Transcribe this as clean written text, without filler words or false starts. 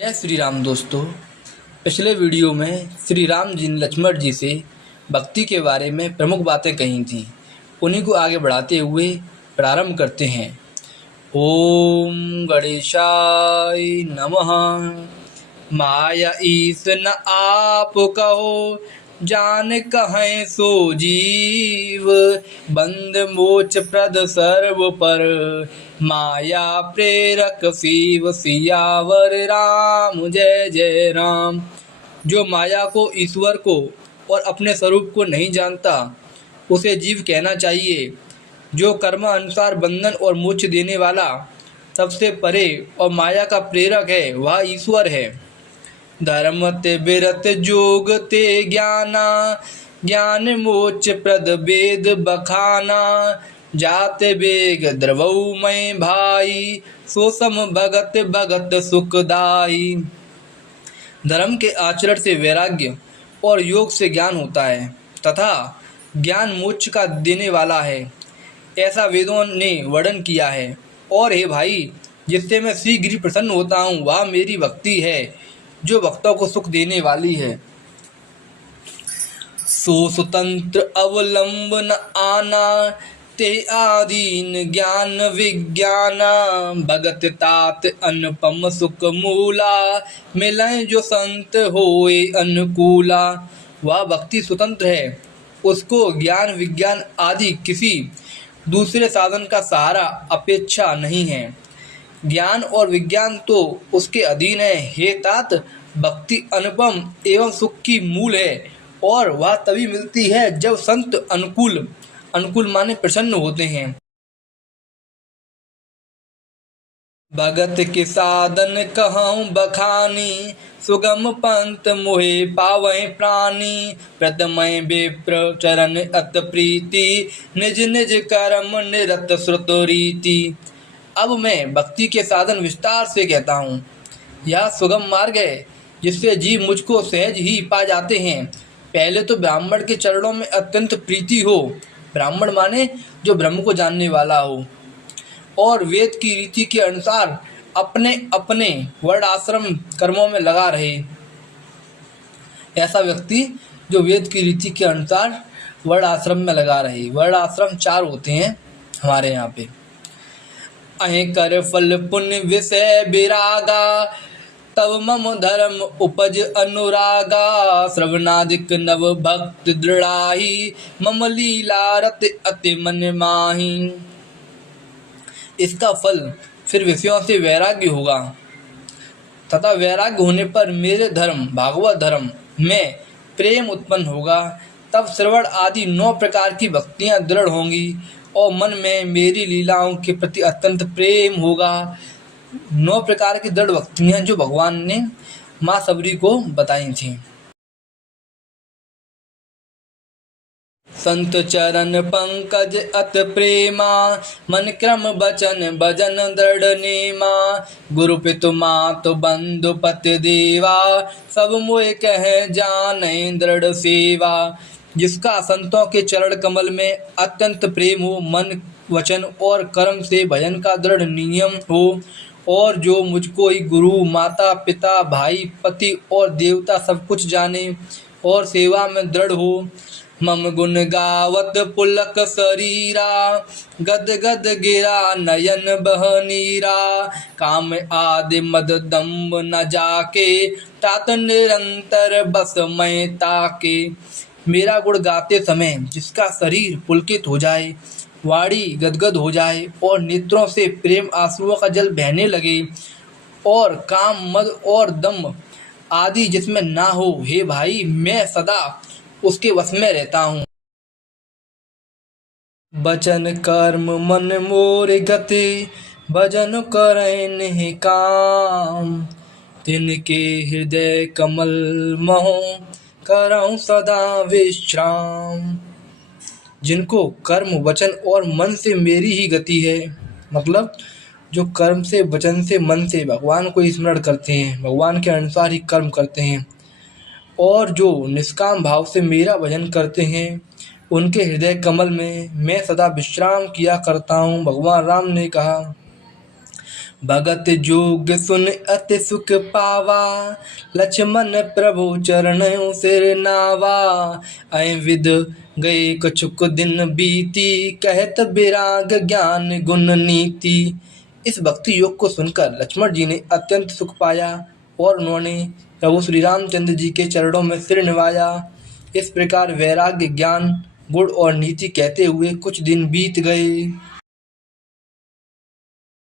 जय श्री राम दोस्तों। पिछले वीडियो में श्री राम जी ने लक्ष्मण जी से भक्ति के बारे में प्रमुख बातें कही थी। उन्हीं को आगे बढ़ाते हुए प्रारंभ करते हैं। ओम गणेशाय नमः। माया ईस न आप कहो, जान कहें सो जीव। बंद मोच प्रद सर्व पर, माया प्रेरक शिव। सियावर राम जय जय राम। जो माया को, ईश्वर को और अपने स्वरूप को नहीं जानता, उसे जीव कहना चाहिए। जो कर्म अनुसार बंधन और मोक्ष देने वाला, सबसे परे और माया का प्रेरक है, वह ईश्वर है। धर्म ते बिरत जोग ते ज्ञाना, ज्ञान मोक्ष प्रद वेद बखाना। जाते बेग द्रवऊ मैं भाई, सो सम भगत भगत सुखदाई। धर्म के आचरण से वैराग्य और योग से ज्ञान होता है तथा ज्ञान मोक्ष का देने वाला है, ऐसा वेदों ने वर्णन किया है। और हे भाई, जिससे मैं शीघ्र ही प्रसन्न होता हूँ, वह मेरी भक्ति है, जो भक्तों को सुख देने वाली है। सो स्वतंत्र अवलंब न आना, ते आदीन ज्ञान विज्ञाना। भगत तात अनुपम सुख मूला, मिलय जो संत होए अनुकूला। वह भक्ति स्वतंत्र है, उसको ज्ञान विज्ञान आदि किसी दूसरे साधन का सहारा अपेक्षा नहीं है। ज्ञान और विज्ञान तो उसके अधीन है। हे तात, भक्ति अनुपम एवं सुख की मूल है, और वह तभी मिलती है जब संत अनुकूल माने प्रसन्न होते हैं। भगत के साधन कहूँ बखानी, सुगम पंथ मोहे पावै प्राणी। प्रतमय विप्र चरण अत प्रीति, निज निज कर्म निरत श्रुत रीति। अब मैं भक्ति के साधन विस्तार से कहता हूँ। यह सुगम मार्ग है, जिससे जीव मुझको सहज ही पा जाते हैं। पहले तो ब्राह्मण के चरणों में अत्यंत प्रीति हो। ब्राह्मण माने जो ब्रह्म को जानने वाला हो, और वेद की रीति के अनुसार अपने अपने वर्ण आश्रम कर्मों में लगा रहे। ऐसा व्यक्ति जो वेद की रीति के अनुसार वर्ण आश्रम में लगा रहे। वर्ण आश्रम 4 होते हैं हमारे यहाँ पे। अहे कर फल पुण्य विषय विरागा, तब मम धर्म उपज अनुरागा। श्रवणादिक नव भक्त दृढ़ाही, मम लीला रत अति मन माही। इसका फल फिर विषयों से वैराग्य होगा, तथा वैराग्य होने पर मेरे धर्म भागवत धर्म में प्रेम उत्पन्न होगा। तब श्रवण आदि 9 प्रकार की भक्तियां दृढ़ होंगी, और मन में मेरी लीलाओं के प्रति अत्यंत प्रेम होगा। 9 प्रकार की दृढ़ भक्तियां जो भगवान ने माँ सबरी को बताई थी। संत चरण पंकज अत प्रेमा, मन क्रम बचन भजन दृढ़ नेमा। गुरु पितु मातु बंधु पति देवा, सब मोह कह जाने दृढ़ सेवा। जिसका संतों के चरण कमल में अत्यंत प्रेम हो, मन वचन और कर्म से भजन का दृढ़ नियम हो, और जो मुझको ही गुरु माता पिता भाई पति और देवता सब कुछ जाने और सेवा में दृढ़ हो। मम गुण गावत पुलक शरीरा, गद गद गिरा नयन बह नीरा। काम आदि मद दम्भ न जाके, तात निरंतर बस मैं ताके। मेरा गुण गाते समय जिसका शरीर पुलकित हो जाए, वाणी गदगद हो जाए, और नेत्रों से प्रेम आंसुओं का जल बहने लगे, और काम मद और दम्भ आदि जिसमें ना हो, हे भाई, मैं सदा उसके वश में रहता हूँ। बचन कर्म मन मोर गति, भजन करें नहीं काम। तिनके हृदय कमल महो, करऊं सदा विश्राम। जिनको कर्म वचन और मन से मेरी ही गति है, मतलब जो कर्म से वचन से मन से भगवान को स्मरण करते हैं, भगवान के अनुसार ही कर्म करते हैं, और जो निष्काम भाव से मेरा भजन करते हैं, उनके हृदय कमल में मैं सदा विश्राम किया करता हूँ। भगवान राम ने कहा, भगत जोग सुन अति सुख पावा, लक्ष्मण प्रभु चरणों सिर नावा। ऐ विद गए कछुक दिन बीती, कहत विराग ज्ञान गुण नीति। इस भक्ति योग को सुनकर लक्ष्मण जी ने अत्यंत सुख पाया और उन्होंने प्रभु श्री रामचंद्र जी के चरणों में सिर निवाया। इस प्रकार वैराग्य ज्ञान गुण और नीति कहते हुए कुछ दिन बीत गए।